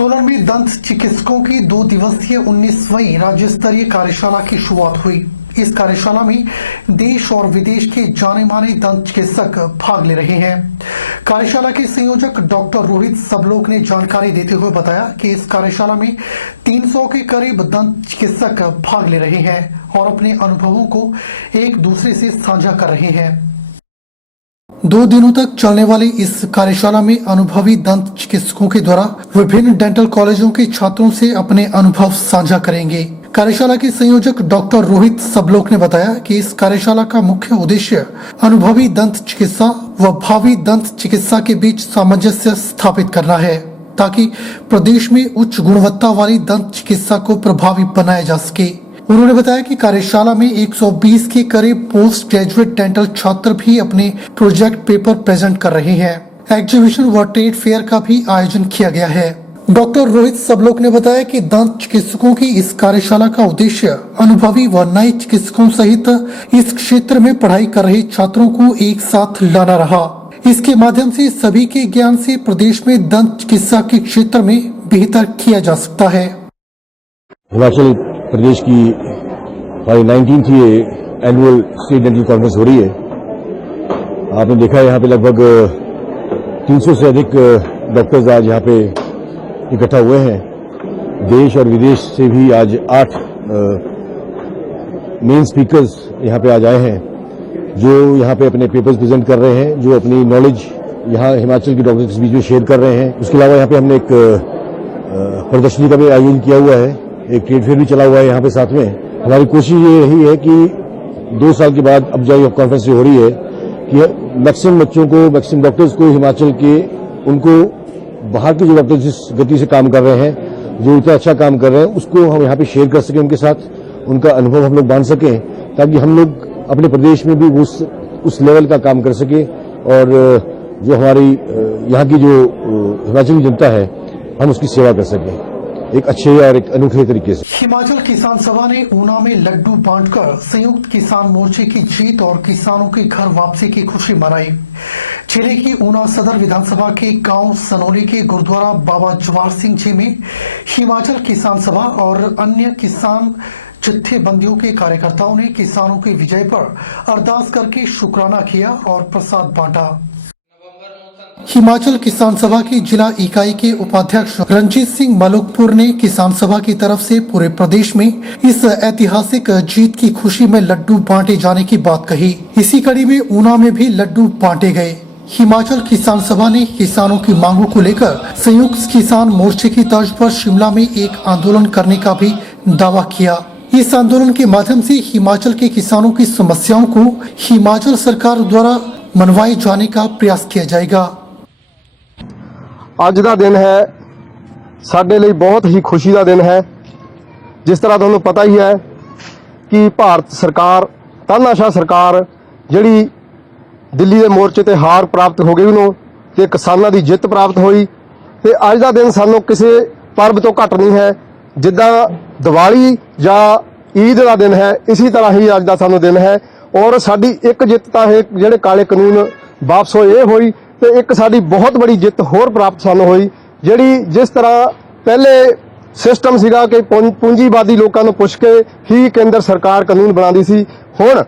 सोलन में दंत चिकित्सकों की 2 दिवसीय 19वीं राज्य स्तरीय कार्यशाला की शुरुआत हुई। इस कार्यशाला में देश और विदेश के जाने माने दंत चिकित्सक भाग ले रहे हैं। कार्यशाला के संयोजक डॉक्टर रोहित सबलोक ने जानकारी देते हुए बताया कि इस कार्यशाला में 300 के करीब दंत चिकित्सक भाग ले रहे हैं और अपने अनुभवों को एक दूसरे से साझा कर रहे हैं। 2 दिनों तक चलने वाली इस कार्यशाला में अनुभवी दंत चिकित्सकों के द्वारा विभिन्न डेंटल कॉलेजों के छात्रों से अपने अनुभव साझा करेंगे। कार्यशाला के संयोजक डॉक्टर रोहित सबलोक ने बताया कि इस कार्यशाला का मुख्य उद्देश्य अनुभवी दंत चिकित्सा व भावी दंत चिकित्सा के बीच सामंजस्य स्थापित करना है, ताकि प्रदेश में उच्च गुणवत्ता वाली दंत चिकित्सा को प्रभावी बनाया जा सके। उन्होंने बताया कि कार्यशाला में 120 के करीब पोस्ट ग्रेजुएट डेंटल छात्र भी अपने प्रोजेक्ट पेपर प्रेजेंट कर रहे हैं। एग्जीबिशन व ट्रेड फेयर का भी आयोजन किया गया है। डॉक्टर रोहित सबलोक ने बताया कि दंत चिकित्सकों की इस कार्यशाला का उद्देश्य अनुभवी व नए चिकित्सकों सहित इस क्षेत्र में पढ़ाई कर रहे छात्रों को एक साथ लाना रहा। इसके माध्यम से सभी के ज्ञान से प्रदेश में दंत चिकित्सा के क्षेत्र में बेहतर किया जा सकता है। हिमाचल प्रदेश की हमारी 19वीं एनुअल स्टेट डेंटल कॉन्फ्रेंस हो रही है। आपने देखा यहाँ पे लगभग 300 से अधिक डॉक्टर्स आज यहाँ पे इकट्ठा हुए हैं। देश और विदेश से भी आज 8 मेन स्पीकर्स यहाँ पे आज आए हैं, जो यहाँ पे अपने पेपर्स प्रेजेंट कर रहे हैं, जो अपनी नॉलेज यहाँ हिमाचल के डॉक्टर्स के बीच में शेयर कर रहे हैं। उसके अलावा यहाँ पे हमने एक प्रदर्शनी का भी आयोजन किया हुआ है, एक ट्रेड फेयर भी चला हुआ है यहाँ पे साथ में। हमारी कोशिश ये रही है कि 2 साल के बाद अब जब कॉन्फ्रेंस हो रही है कि मैक्सिमम बच्चों को, मैक्सिमम डॉक्टर्स को हिमाचल के, उनको बाहर के जो डॉक्टर जिस गति से काम कर रहे हैं, जो इतना अच्छा काम कर रहे हैं, उसको हम यहाँ पे शेयर कर सकें, उनके साथ उनका अनुभव हम लोग बांट सकें, ताकि हम लोग अपने प्रदेश में भी उस लेवल का काम कर सके और जो हमारी यहाँ की जो हिमाचल की जनता है, हम उसकी सेवा कर सकें एक अच्छे और एक अनूठे तरीके से। हिमाचल किसान सभा ने ऊना में लड्डू बांटकर संयुक्त किसान मोर्चे की जीत और किसानों की घर वापसी की खुशी मनाई। जिले की ऊना सदर विधानसभा के गांव सनोली के गुरुद्वारा बाबा जवाहर सिंह जी में हिमाचल किसान सभा और अन्य किसान जत्थेबंदियों के कार्यकर्ताओं ने किसानों की विजय पर अरदास करके शुक्राना किया और प्रसाद बांटा। हिमाचल किसान सभा की जिला इकाई के उपाध्यक्ष रंजीत सिंह मलुकपुर ने किसान सभा की तरफ से पूरे प्रदेश में इस ऐतिहासिक जीत की खुशी में लड्डू बांटे जाने की बात कही। इसी कड़ी में ऊना में भी लड्डू बांटे गए। हिमाचल किसान सभा ने किसानों की मांगों को लेकर संयुक्त किसान मोर्चे की तर्ज पर शिमला में एक आंदोलन करने का भी दावा किया। इस आंदोलन के माध्यम से हिमाचल के किसानों की समस्याओं को हिमाचल सरकार द्वारा मनवाए जाने का प्रयास किया जाएगा। ਅੱਜ ਦਾ ਦਿਨ ਹੈ ਸਾਡੇ ਲਈ ਬਹੁਤ ਹੀ ਖੁਸ਼ੀ ਦਾ ਦਿਨ ਹੈ। ਜਿਸ ਤਰ੍ਹਾਂ ਤੁਹਾਨੂੰ ਪਤਾ ਹੀ ਹੈ ਕਿ ਭਾਰਤ ਸਰਕਾਰ, ਤਾਨਾਸ਼ਾਹ ਸਰਕਾਰ ਜਿਹੜੀ ਦਿੱਲੀ ਦੇ ਮੋਰਚੇ ਤੇ ਹਾਰ ਪ੍ਰਾਪਤ ਹੋ ਗਈ ਉਹਨੂੰ ਤੇ ਕਿਸਾਨਾਂ ਦੀ ਜਿੱਤ ਪ੍ਰਾਪਤ ਹੋਈ, ਤੇ ਅੱਜ ਦਾ ਦਿਨ ਸਾਨੂੰ ਕਿਸੇ ਪਰਬ ਤੋਂ ਘੱਟ ਨਹੀਂ ਹੈ। ਜਿੱਦਾਂ ਦੀਵਾਲੀ ਜਾਂ ਈਦ ਦਾ ਦਿਨ ਹੈ, ਇਸੇ ਤਰ੍ਹਾਂ ਹੀ ਅੱਜ ਦਾ ਸਾਨੂੰ ਦਿਨ ਹੈ। ਔਰ ਸਾਡੀ ਇੱਕ ਜਿੱਤ ਤਾਂ ਇਹ ਜਿਹੜੇ ਕਾਲੇ ਕਾਨੂੰਨ ਵਾਪਸ ਹੋਏ ਇਹ ਹੋਈ, ਤੇ ਇੱਕ ਸਾਡੀ ਬਹੁਤ ਬੜੀ ਜਿੱਤ ਹੋਰ ਪ੍ਰਾਪਤ ਸਾਨੂੰ ਹੋਈ, ਜਿਹੜੀ ਜਿਸ ਤਰ੍ਹਾਂ ਪਹਿਲੇ ਸਿਸਟਮ ਸੀਗਾ ਕਿ ਪੂੰਜੀਵਾਦੀ ਲੋਕਾਂ ਨੂੰ ਪੁੱਛ ਕੇ ਹੀ ਕੇਂਦਰ ਸਰਕਾਰ ਕਾਨੂੰਨ ਬਣਾਉਂਦੀ ਸੀ। ਹੁਣ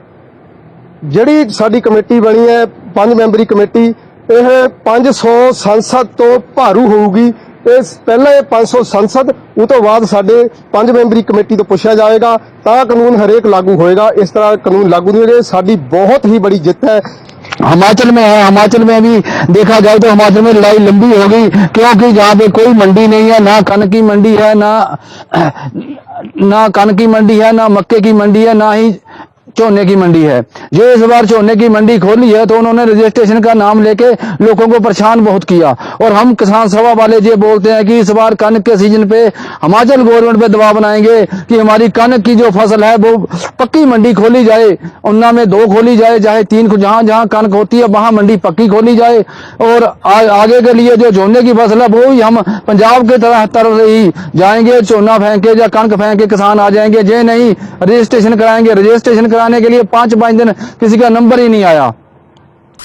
ਜਿਹੜੀ ਸਾਡੀ ਕਮੇਟੀ ਬਣੀ ਹੈ 5 ਮੈਂਬਰੀ ਕਮੇਟੀ, ਇਹ 500 ਸੰਸਦ ਤੋਂ ਭਾਰੂ ਹੋਊਗੀ। ਇਸ ਪਹਿਲਾਂ ਇਹ 500 ਸੰਸਦ, ਉਹ ਤੋਂ ਬਾਅਦ ਸਾਡੇ 5 ਮੈਂਬਰੀ ਕਮੇਟੀ ਤੋਂ ਪੁੱਛਿਆ ਜਾਏਗਾ ਤਾਂ ਕਾਨੂੰਨ ਹਰੇਕ लागू होएगा। इस तरह कानून लागू नहीं होंगे। साडी बहुत ही बड़ी जित है हिमाचल में है। हिमाचल में भी देखा जाए तो हिमाचल में लड़ाई लंबी होगी, क्योंकि जहाँ पे कोई मंडी नहीं है, ना कनक की मंडी है, ना कनक की मंडी है, ना मक्के की मंडी है, ना ही झोने की मंडी है। जो इस बार झोने की मंडी खोली है तो उन्होंने रजिस्ट्रेशन का नाम लेके लोगों को परेशान बहुत किया। और हम किसान सभा वाले ये बोलते हैं कि इस बार कनक के सीजन पे हिमाचल गवर्नमेंट पे दबाव बनाएंगे कि हमारी कनक की जो फसल है वो पक्की मंडी खोली जाए। ऊना में 2 खोली जाए, चाहे 3, जहां जहां कनक होती है वहां मंडी पक्की खोली जाए। और आगे के लिए जो झोने की फसल है वो ही हम पंजाब के तरफ से ही जाएंगे, झोना फेंक के या कनक फेंक के किसान आ जाएंगे। ये नहीं रजिस्ट्रेशन कराएंगे, रजिस्ट्रेशन कराने के लिए 5-5 दिन किसी का नंबर ही नहीं आया।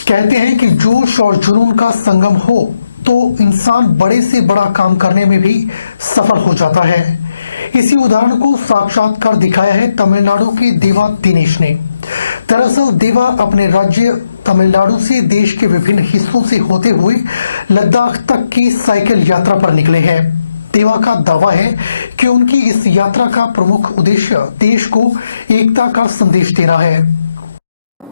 कहते हैं कि जोश और जुनून का संगम हो तो इंसान बड़े से बड़ा काम करने में भी सफल हो जाता है। इसी उदाहरण को साक्षात्कार दिखाया है तमिलनाडु के देवा दिनेश ने। दरअसल देवा अपने राज्य तमिलनाडु से देश के विभिन्न हिस्सों से होते हुए लद्दाख तक की साइकिल यात्रा पर निकले हैं। देवा का दावा है कि उनकी इस यात्रा का प्रमुख उद्देश्य देश को एकता का संदेश देना है।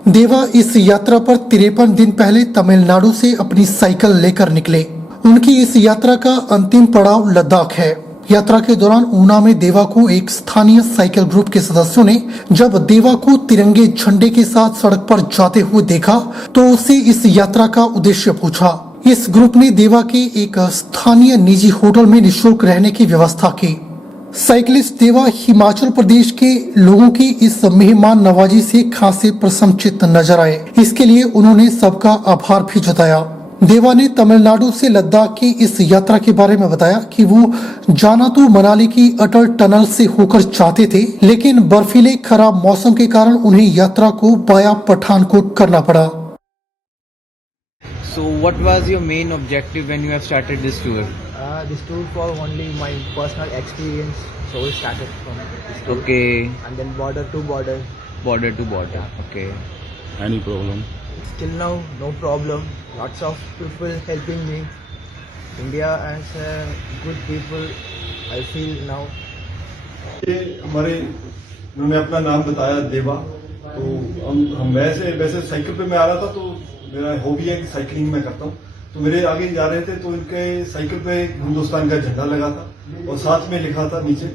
देवा इस यात्रा पर 53 दिन पहले तमिलनाडु से अपनी साइकिल लेकर निकले। उनकी इस यात्रा का अंतिम पड़ाव लद्दाख है। यात्रा के दौरान ऊना में देवा को एक स्थानीय साइकिल ग्रुप के सदस्यों ने जब देवा को तिरंगे झंडे के साथ सड़क पर जाते हुए देखा तो उससे इस यात्रा का उद्देश्य पूछा। इस ग्रुप ने देवा के एक स्थानीय निजी होटल में निःशुल्क रहने की व्यवस्था की। साइकिलिस्ट देवा हिमाचल प्रदेश के लोगों की इस मेहमान नवाजी से खासे प्रसन्नचित्त नजर आए। इसके लिए उन्होंने सबका आभार भी जताया। देवा ने तमिलनाडु से लद्दाख की इस यात्रा के बारे में बताया कि वो जाना तो मनाली की अटल टनल से होकर चाहते थे, लेकिन बर्फीले खराब मौसम के कारण उन्हें यात्रा को वाया पठानकोट करना पड़ा। So what was your main objective when you have started this tour? This tour for only my personal experience, so we started from this tour. Okay, And then border to border. border to border. Okay. Any problem? Till now, no problem. Lots of people helping me. India has good people, I feel now. ये हमारे उन्होंने अपना नाम बताया देवा, तो हम वैसे साइकिल पे मैं आ रहा था, तो मेरा हॉबी है कि साइकिलिंग मैं करता हूँ। तो मेरे आगे जा रहे थे तो इनके साइकिल पे हिंदुस्तान का झंडा लगा था और साथ में लिखा था नीचे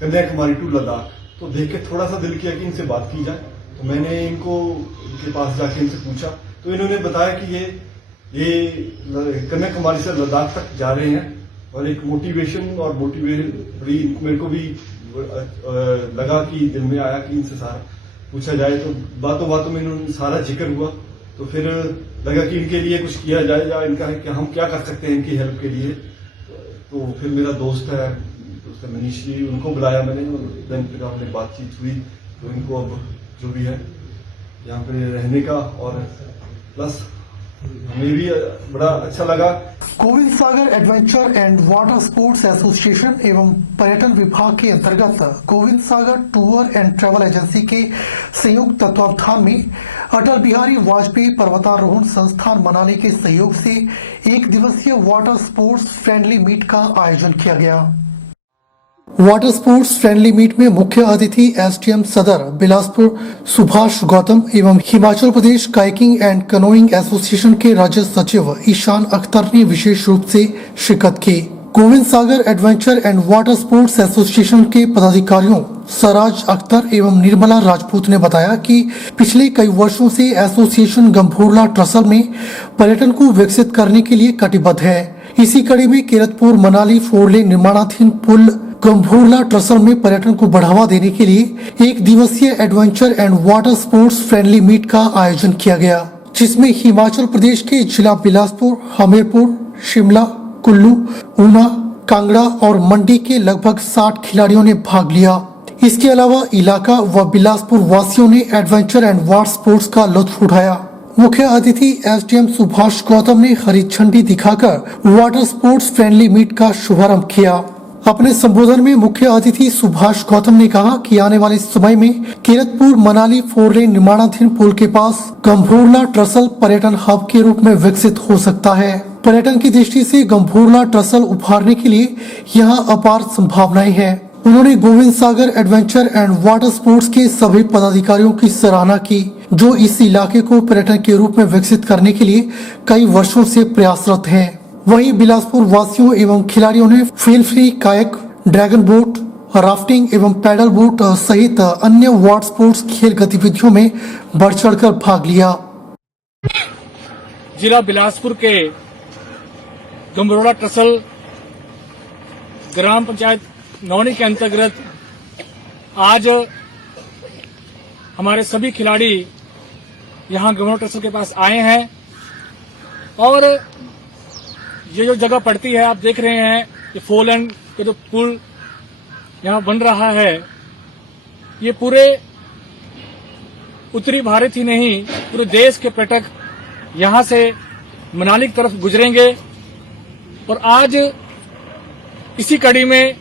कन्याकुमारी टू लद्दाख। तो देख के थोड़ा सा दिल किया कि इनसे बात की जाए। तो मैंने इनके पास जाके इनसे पूछा, तो इन्होंने बताया कि ये कन्याकुमारी से लद्दाख तक जा रहे हैं और एक मोटिवेशन बड़ी मेरे को भी लगा कि दिल में आया कि इनसे सारा पूछा जाए। तो बातों में इन्होंने सारा जिक्र हुआ, तो फिर लगा कि इनके लिए कुछ किया जाए या इनका है कि हम क्या कर सकते हैं इनकी हेल्प के लिए। तो फिर मेरा दोस्त है मनीष जी, उनको बुलाया मैंने और देन फिर हमने बातचीत हुई। तो इनको अब जो भी है यहाँ पे रहने का और प्लस हमें भी बड़ा अच्छा लगा। Govind Sagar adventure and water sports association एवं पर्यटन विभाग के अंतर्गत Govind Sagar tour and travel agency के संयुक्त तत्वावधान में अटल बिहारी वाजपेयी पर्वतारोहण संस्थान मनाली के सहयोग से एक दिवसीय वाटर स्पोर्ट्स फ्रेंडली मीट का आयोजन किया गया। वाटर स्पोर्ट्स फ्रेंडली मीट में मुख्य अतिथि एसडीएम सदर बिलासपुर सुभाष गौतम एवं Himachal Pradesh kayaking and canoeing association के राज्य सचिव ईशान अख्तर ने विशेष रूप से शिरकत की। Govind Sagar adventure and water sports association के पदाधिकारियों सराज अख्तर एवं निर्मला राजपूत ने बताया कि पिछले कई वर्षों से एसोसिएशन गंभोरला ट्रसल में पर्यटन को विकसित करने के लिए कटिबद्ध है। इसी कड़ी में कीरतपुर मनाली 4 लेन निर्माणाधीन पुल गंभोरला ट्रसल में पर्यटन को बढ़ावा देने के लिए एक दिवसीय adventure and water sports friendly meet का आयोजन किया गया, जिसमें हिमाचल प्रदेश के जिला बिलासपुर, हमीरपुर, शिमला, कुल्लू, ऊना, कांगड़ा और मंडी के लगभग 60 खिलाड़ियों ने भाग लिया। इसके अलावा इलाका व बिलासपुर वासियों ने एडवेंचर एंड वाटर स्पोर्ट्स का लुत्फ उठाया। मुख्य अतिथि एसडीएम सुभाष गौतम ने हरी झंडी दिखाकर वाटर स्पोर्ट्स फ्रेंडली मीट का शुभारंभ किया। अपने संबोधन में मुख्य अतिथि सुभाष गौतम ने कहा कि आने वाले समय में कीरतपुर मनाली 4 लेन निर्माणाधीन पुल के पास गंभोरला ट्रसल पर्यटन हब के रूप में विकसित हो सकता है। पर्यटन की दृष्टि से गंभोरला ट्रसल उभारने के लिए यहाँ अपार संभावनाएं हैं। उन्होंने Govind Sagar adventure and water sports के सभी पदाधिकारियों की सराहना की, जो इस इलाके को पर्यटन के रूप में विकसित करने के लिए कई वर्षों से प्रयासरत हैं। वहीं बिलासपुर वासियों एवं खिलाड़ियों ने feel free kayak, dragon boat, rafting एवं पैडल बोट सहित अन्य वाटर स्पोर्ट्स खेल गतिविधियों में बढ़ चढ़कर भाग लिया। जिला बिलासपुर के गंभोरला ट्रसल ग्राम पंचायत नौनी के अंतर्गत आज हमारे सभी खिलाड़ी यहां गंभोरला ट्रसल के पास आए हैं और ये जो जगह पड़ती है आप देख रहे हैं, ये 4 लेन के जो पुल यहाँ बन रहा है, ये पूरे उत्तरी भारत ही नहीं पूरे देश के पर्यटक यहाँ से मनाली की तरफ गुजरेंगे और आज इसी कड़ी में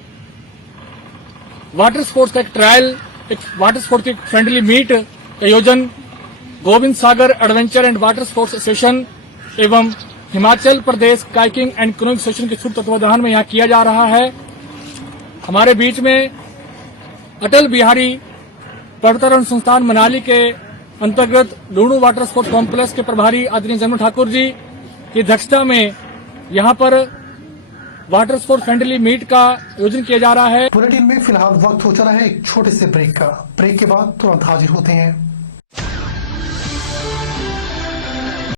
वाटर स्पोर्ट्स का एक ट्रायल, एक वाटर स्पोर्ट्स की फ्रेंडली मीट का आयोजन Govind Sagar adventure and water sports association एवं Himachal Pradesh kayaking and canoeing association के शुभ तत्वावधान में यहाँ किया जा रहा है। हमारे बीच में अटल बिहारी पर्वतारोहण संस्थान मनाली के अंतर्गत लुणु वाटर स्पोर्ट्स कॉम्प्लेक्स के प्रभारी आदरणीय जन्म ठाकुर जी की अध्यक्षता में यहाँ पर वाटर स्पोर्ट्स फ्रेंडली मीट का आयोजन किया जा रहा है। बुलेटिन में फिलहाल वक्त हो चला है एक छोटे से ब्रेक का। ब्रेक के बाद तुरंत हाजिर होते हैं।